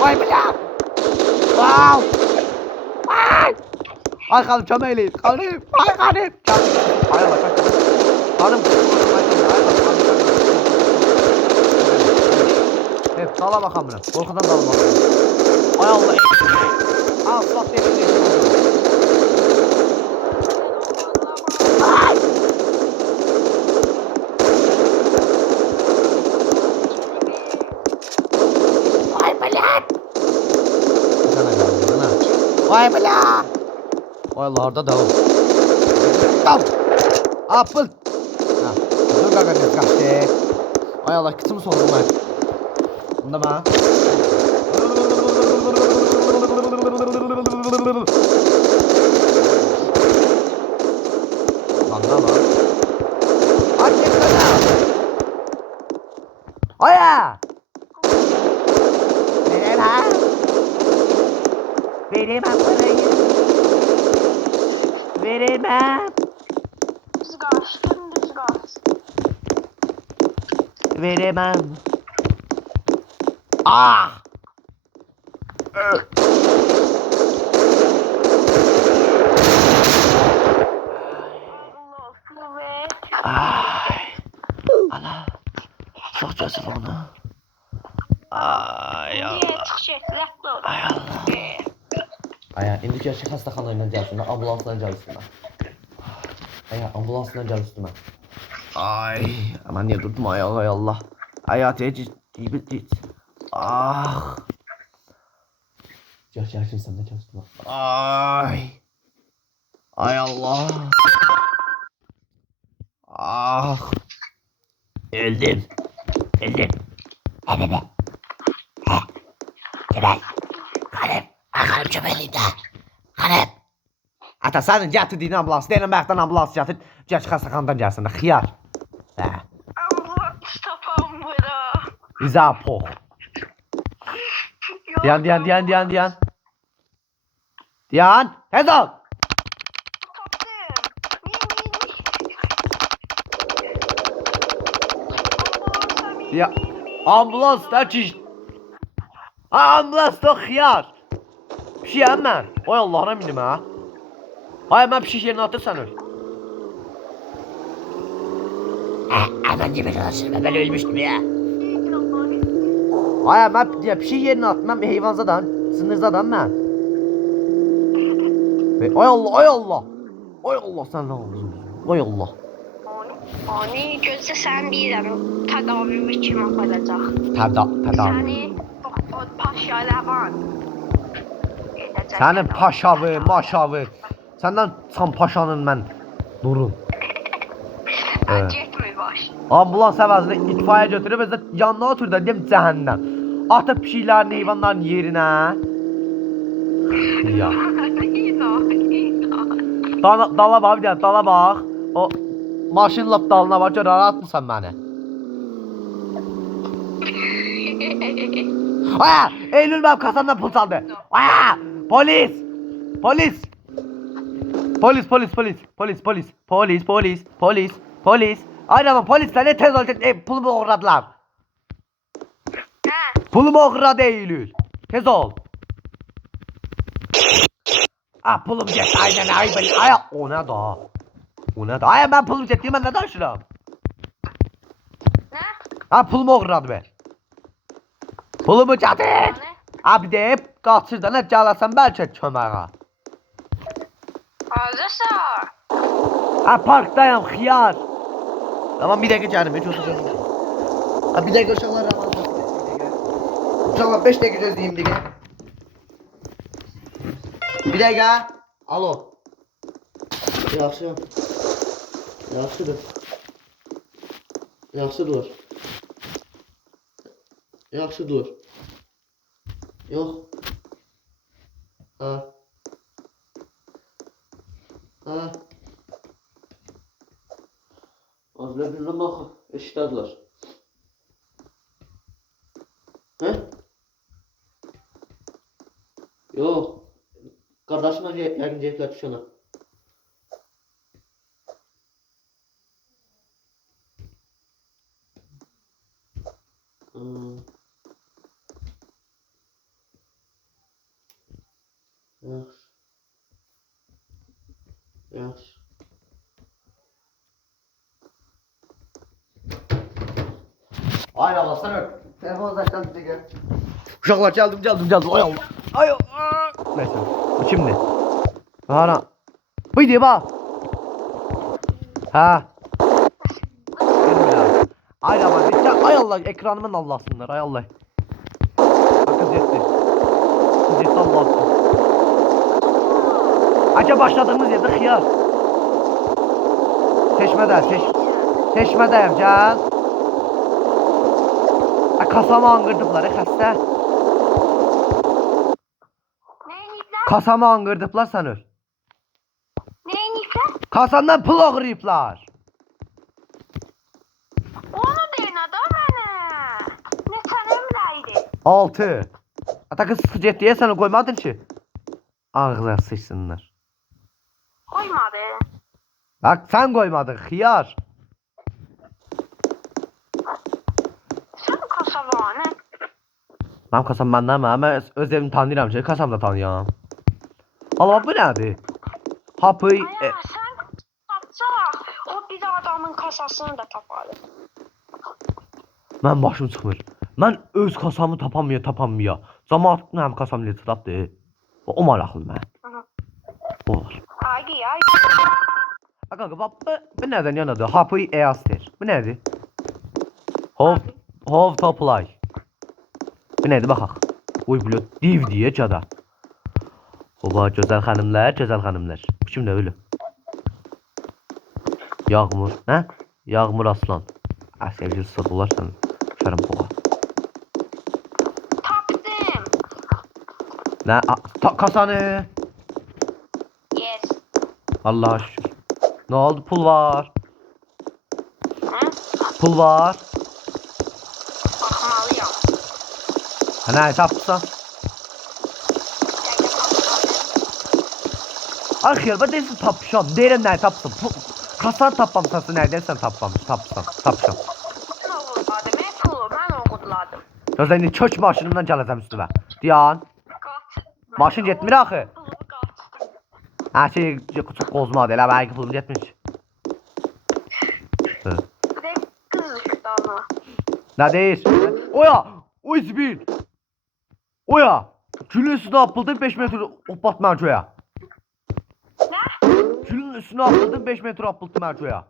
Vay bela. Wow. Ay. Ay kanım çömeyleyin. Kanım. Ay kanım. Ay Allah kaç. Kanım. Hep dala bakalım buna. Korkudan dala bakalım. Ay Allah. Al bak bekle. Ay. Vay bela. Vay bela. Vay Allah orada devam. Tam. Apıl. Ha. Dur kanka kaçtı. Ay Allah kıtımı sordum ben. Bunda bana. Lan. Aç etsene. Aya. Veremem. Veremem parayı. Veremem. Düz gaz. Veremem. Ah. Ay. Ana. Çok cazip onu. Ay Allah. Ay Allah. Ay indi gerçek hastaxanayla gəlsin, ambulansla gəlsin. Ay ambulansla gəl üstümə. Ay aman niye durdum ay Allah. Ay ateş git. Ah. Gel şimdi sen de gel üstüme. Ay. Ay Allah. Ah. Öldüm. Hadi be. Ha. Gel. Kalem çöpeliydi. Kalem. Ata senin getirdiğin ambulans. Deyilən bəxtdən ambulans getir. Gəl xəstəxanadan gəlsin də. Xiyar. Hə. Ambulans tapam bura. İza pox. Diyan. Diyan. Tez ol. Ya ambulans da ki. Ambulans da xiyar. Bir şey yem mən. Oy Allah'ına minim ha. Hayır mən bir şey yerine atırsan öl. Aman gibi dolaşır. Ben ölmüştüm ya. Hayır ben bir şey yerine attım. Ben bir heyvanzadan. Sınırzadan ben. Oy Allah. Oy Allah sen ne olursun. Oy Allah. Ani gözde sen deyirəm, tədavi kim aparacaq? Tədavi. Səni paşaləvan edəcək. Sənin paşavı, maşavı. Səndən çıxan paşanın mən durum. Getmir baş. Ambulans əvəzində itfaiyə götürüb özdə yanına otur da deyim cəhənnəm. Atıb pişiklərin, heyvanların yerinə. Ya. Dala bax bir dənə, dala bax. O maşın lap dalına var, gör rahat mısın məni? Aya! Eylül mənim kasamdan pul çaldı. Aya! Polis! Polis! Ay aman polisler ne tez olacak? Pulumu uğradılar. Pulumu uğradı Eylül. Tez ol. Ah pulum get. Aynen ay. O ne da? Ay ben pulum get. Ben ne danışıram? Ne? Ha pulumu uğradı be. Pulumu getir. Abi deyip qaçır da ne gələrsən bəlkə köməyə. Hazırsan? Ha parkdayım xiyar. Tamam bir dakika canım hiç oturacağım. Ha bir dakika uşaqlar rahat. Uşaqlar 5 dakika gözləyim digə. Bir dakika. Alo. Yaxşıdır. Yaxşı dur. Yox. Ha. Az ne bilmem bak. Eşitadiler. He? Yox. Qardaşımla yəqin cəhətlər düşənə. Yaxşı. Yaxşı. Ay Allah sen öp. Telefon zaten bize gel. Uşaqlar geldim. Ay Allah. Ay Allah. Neyse. Bu kimdi? Ana. Buydu bak. Ha. Bilmiyorum. Ay aman bitti. Ay Allah ekranımın Allah'sınlar. Ay Allah. Kız yetti. Kız yetti Allah'sın. Acaba başladığımız yerde xiyar. Seçmədəyim, gəl. Kasamı anqırdıblar, xəstə. Neyinlikler? Kasamı anqırdıblar sən öl. Neyinlikler? Kasamdan pul ağırıyıblar. Onu deyin adam bana. Ne tanımdaydı? 6. Ata kız sıkıcı et diye səni qoymadın ki. Ağzına sıçsınlar. Koymadı. Bak sen koymadın, xiyar. Sen kasavanı. Mənim kasam məndən mən öz evimi tanıyıram ki, kasam da tanıyam. Allah bu nədir? Hapı... Aya sen tapacaq. O bir de adamın kasasını da tapardı. Mən başım çıxmır. Mən öz kasamı tapamaya. Camaat mənim kasam ilə tapdı. O maraqlı mən. O var. Ay. Kanka bak bu nədən yanadır? Hapı Easter. Bu nədir? Hov toplay. Bu nədir baxaq. Oy bu div deyə cada. Oba gözəl xanımlar. Bu kim nə öyle? Yağmur, nə? Yağmur Aslan. Sevgili sadılar sən. Şərəm boğa. Tapdım. Nə? Kasanı. Yes. Allah'a şükür. Ne oldu? Pul var. Hı? Pul var. Bakmalıyam. Ha nə tapsan? Arxiyar, ben deyirsən tapmışam. Deyirəm nə tapsın. Kasan tapmamışsan, nərdənsən tapsan. Ben oğurladım. Pulu ben oğurladım. Gözlə indi kök maşınımdan gələcəm üstümə. Diyan. Maşın getmir axı. Pulumu qaçdım. Hər şey çox qozmadı. Elə belki pulum getmir. Bir de kız düştü ama. Nə deyir? Oya! O izbir! Oya! Gülün üstüne apıldım 5 metre opat mercoya. Ne? Gülün üstüne apıldım 5 metre apıldım mercoya.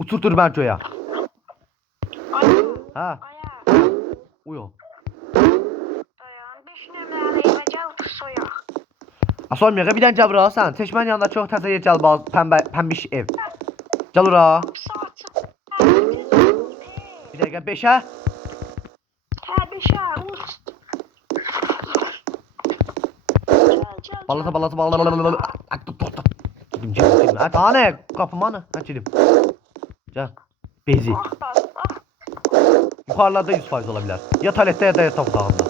Uçurtur mercoya. Aya. Ha? Aya. Oya. Dayan. 5 nömrəli evəcə otur soyaq. Asılmıyor bir dənə cəbra sən. Teşmən yanında çox təzə yer gəl bal pəmbiş ev. Gəl ora. Saçım. Bir dəqiqə 5'ə. Hə, 5'ə uç. Gel. Balata. Gidim. Ha daha ne? Kapım ana. Ha gidim. Gel. Bezi. Yukarılarda 100% olabilir. Ya talette ya da yatak otağında.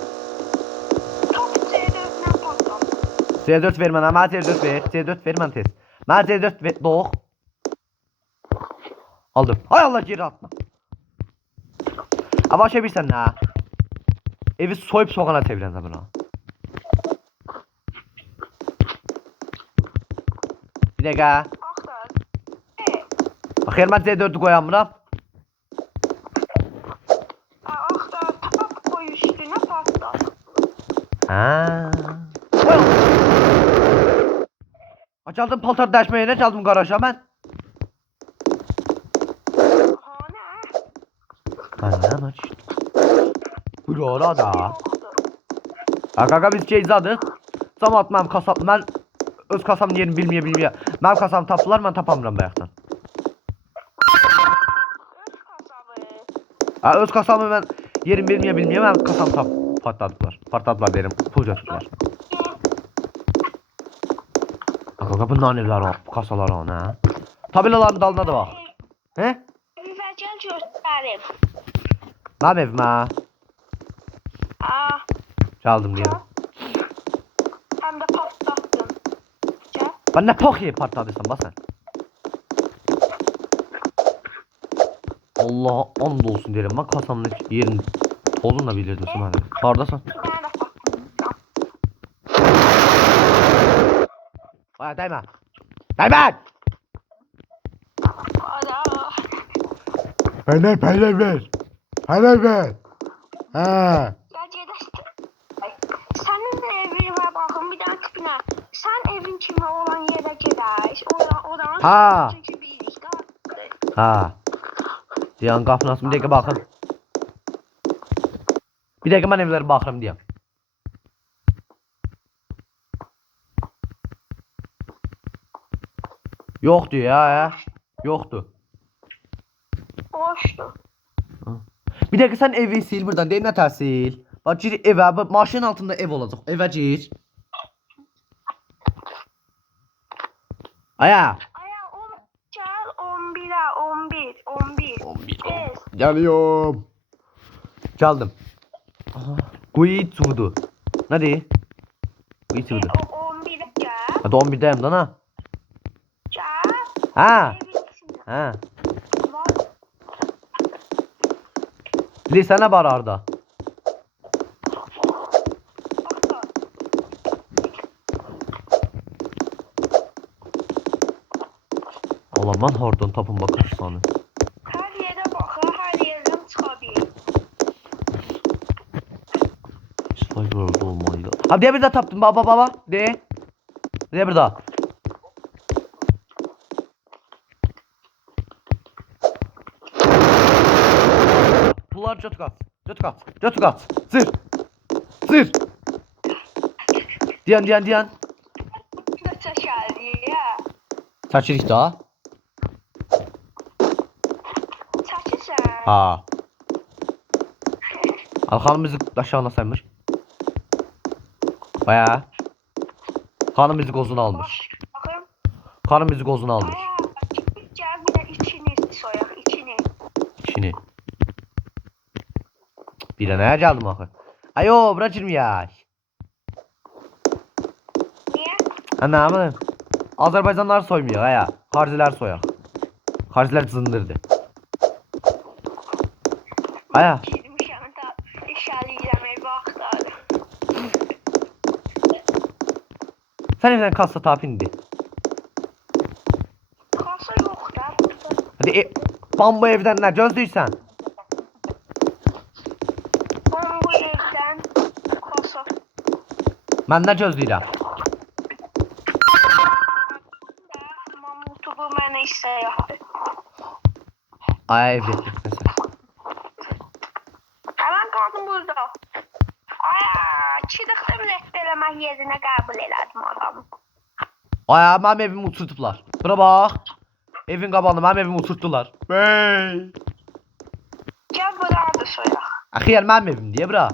Top C4'dən patlam. C4 ver mənə. Mənə C4 ver. C4 ver mən tez. Mənə C4 ver. Doğ. Aldım. Hay Allah geri atma. Ama şey bilsən nə? Evi soyup soğana çevirəcəm ben ha. Bir dəqiqə. Axtar. Baxır mən C4'ü qoyamıram. Axtar, tap koy üstünə patlar. Ha. Açaldım paltar dəşməyə nə çaldım qaraja mən? Ha, nə? Annem aç. Burada da. Kanka biz ceyzadık. Zam atmam kasam ben öz kasam yerini bilmeye. Ben kasam tapdılar ben tapamıram bayaqdan. Öz kasabı. Ha öz kasamı ben yerini bilmeye ben kasam patladılar derim pul götürdüler. Kanka bunlar neler o kasalar o ne? Tabelaların dalına da bak. He? Evə gəl göstərim. Mənim evimə. Ah, Çaldım diye. həm də patlatdım. Gəl. Ben ne pok yiyip patladıysan bak sen. Allah'a and olsun derim. Ben kasamın yerini tozunla bilirdim sen. Haradasın? Mən də patlatdım. Aya değme. Değme. Ada. Bana ver. Bana ver. Ha. Ya gedəşdi. Sənin evinə baxın bir dənə tipinə. Sən evin kimi olan yerə gedək. Oranı Ha. çəkib Ha. Diyan qapını açım. Bir dəqiqə baxın. Bir dəqiqə mən evlərə baxıram deyəm. Yoxdur ya. Yoxdur. Boşdur. Bir dəqiqə sən evi sil buradan. Deyim nə təhsil. Bax gir evə. Bu maşının altında ev olacaq. Evə gir. Aya. Aya 10 gəl 11-ə 11 11. 11. Tez. Geliyorum. Çaldım. Aha. Quit vurdu. Nerede? Quit vurdu. 11'ə gəl. Hadi 11'deyim lan ha. Gəl. Ha. Evin içində. Ha. Var. Lisana var orada. Bax. Allah ben hordan tapın bakır sana. Hər yerə baxır, hər yerdən çıxa bilir. Sniper orada olmalıydı. Abi diye bir daha taptım baba. De. Diye bir daha. Bunlar götü kat. Sır. Diyen. Neçə gəldi ya? Çekirik daha. Çəkirsən. Ha. Al müzik aşağına saymış. Baya. Hanım müzik ozunu almış. Baxım. Hanım müzik ozunu almış. Aya, gəl bir də içini soyaq, içini. İçini. Bir de neye geldim axı? Ayo bura girməyək. Niyə? Ha ne yapalım? Azerbaycanlılar soymuyor aya. Harciler soyak. Harciler zındırdı. Aya. Girmişəm də işəliyirəm evi axtarım. Sen evden kassa tap indi. Kasa yox da burada. Hadi bambu evden ne gözlüysen? Ben bu evdən kasa. Ben ne gözlüyəm? Mamutu bu mənə istəyir. Aya evlettik mesela. Hemen kaldım burada. Aya, çıdıqda bilet eləmək yerinə qəbul elədim adamı. Aya benim evimi uçurtdular. Bura bak. Evin qabağında benim evimi uçurtdular. Bey. Gəl bura da soyaq. Axiyar benim evim diye bura.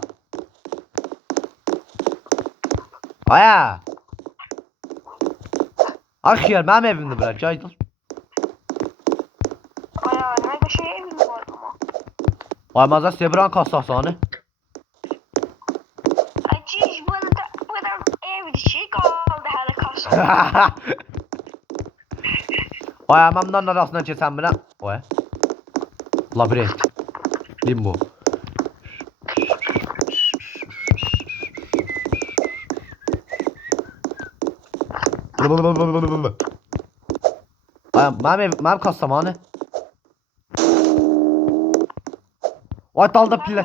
Aya. Axiyar benim evimdi bura. Caydıl. Aya, nə qəşəng evin var ama. Ay mazas Sebran kassasanı. Aciz burada ev dişi qaldı hələ kasa. Ay amamdan arasından keçən biləm. Oy. Labirent. Limbo. Ay mənim kassam hani. Ay dalda pille.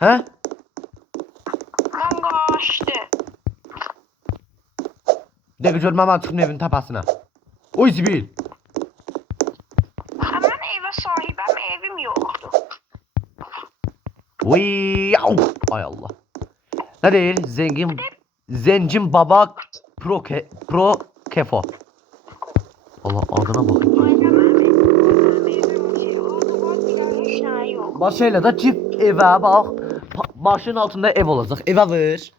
He? Mən qaçdı. Bir dəqiqə görməm mən çıxım evin təpəsinə. Oy zibil. Mən evə sahibəm, evim yoxdur. Oy. Ay Allah. Ne değil? Zengin baba pro kefo. Allah adına bakın. Aynen mənim evim şey oldu, var bir heç nə yox. Başıyla da cip eve bak. Maşının altında ev olacak. Eve ver.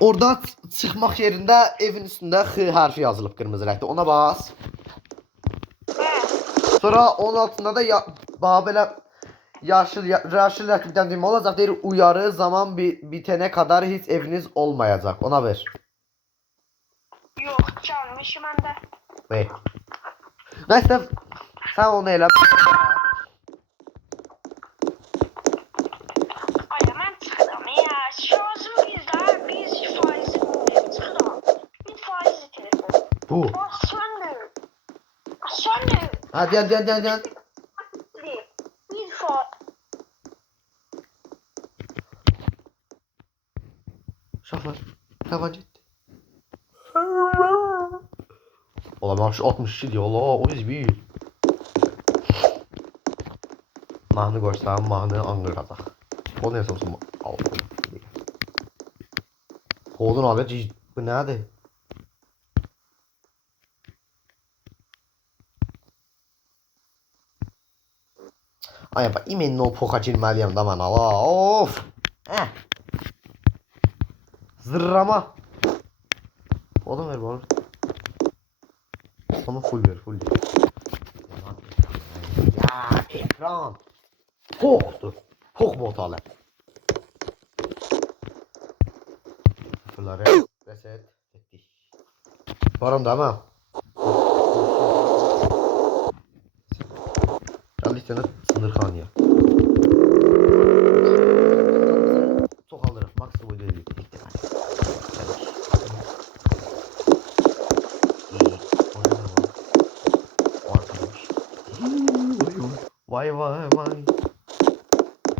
Orada çıkmak yerinde evin üstünde X harfi yazılıp kırmızı renkte. Ona bas. Sonra onun altında da böyle yaşıl renkten düğme olacak. Deyir uyarı zaman bitene kadar hiç eviniz olmayacak. Ona ver. Yox, gəlmiş məndə. Ver. Neyse sen onu elə. Ay, mən çıxdım ya. Şazım bizdə, biz faizim çıxdım. Bu. Söndür. Söndür. Hadi hadi hadi hadi. Hadi. Bir for. Uşaqlar. Tabanca etdi. Ola mən şu 62 diyor. Allah o iz bir. Mahnı qoysam mahnı anqıracaq. O ne olsun? Allah. Oğlum abi bu nədir? Ay bak imenli o poka girməliyəm da mən. Allah of. Heh. Zırrama. Oğlum ver bana. Ama full ver full. Ya ekran. Poktu. Pok motalı. Sıfırları reset ettik. Varım da ama. Geldik sana sınırxanaya. Çok alırıq. Maksimum ödəyə etdik. Vay vay vay.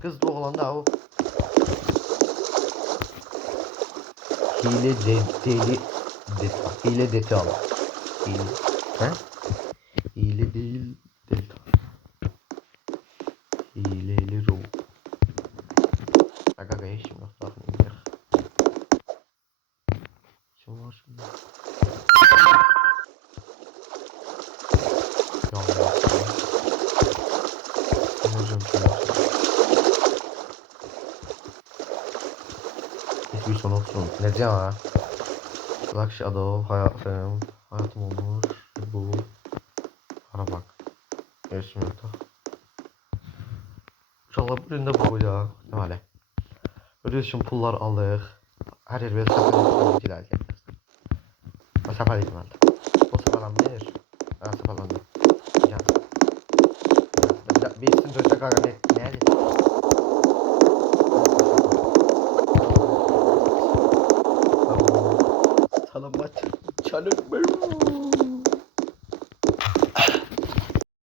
Kız doğulanda o. Hile deli hile deti al. Hile. He? Hile değil delta. Hileli ro. Aga gaya şimdi bakmayacak. Kim var şimdi? Ya Allah. Hocam şöyle. Hiçbir son olsun. Ne diyeceğim ha? Black Shadow, hayatım olmuş. Bu. Ara bak. Yaşım yok da. İnşallah birinde bu ya. Ne hale? Ödüyoruz için pullar aldık. Her yer böyle sefer edilir. O sefer edilmedi. O seferlenmir. Ben seferlendim. Can. Bir isim dörtte kaga ne? Neydi? Sana maç. Challenge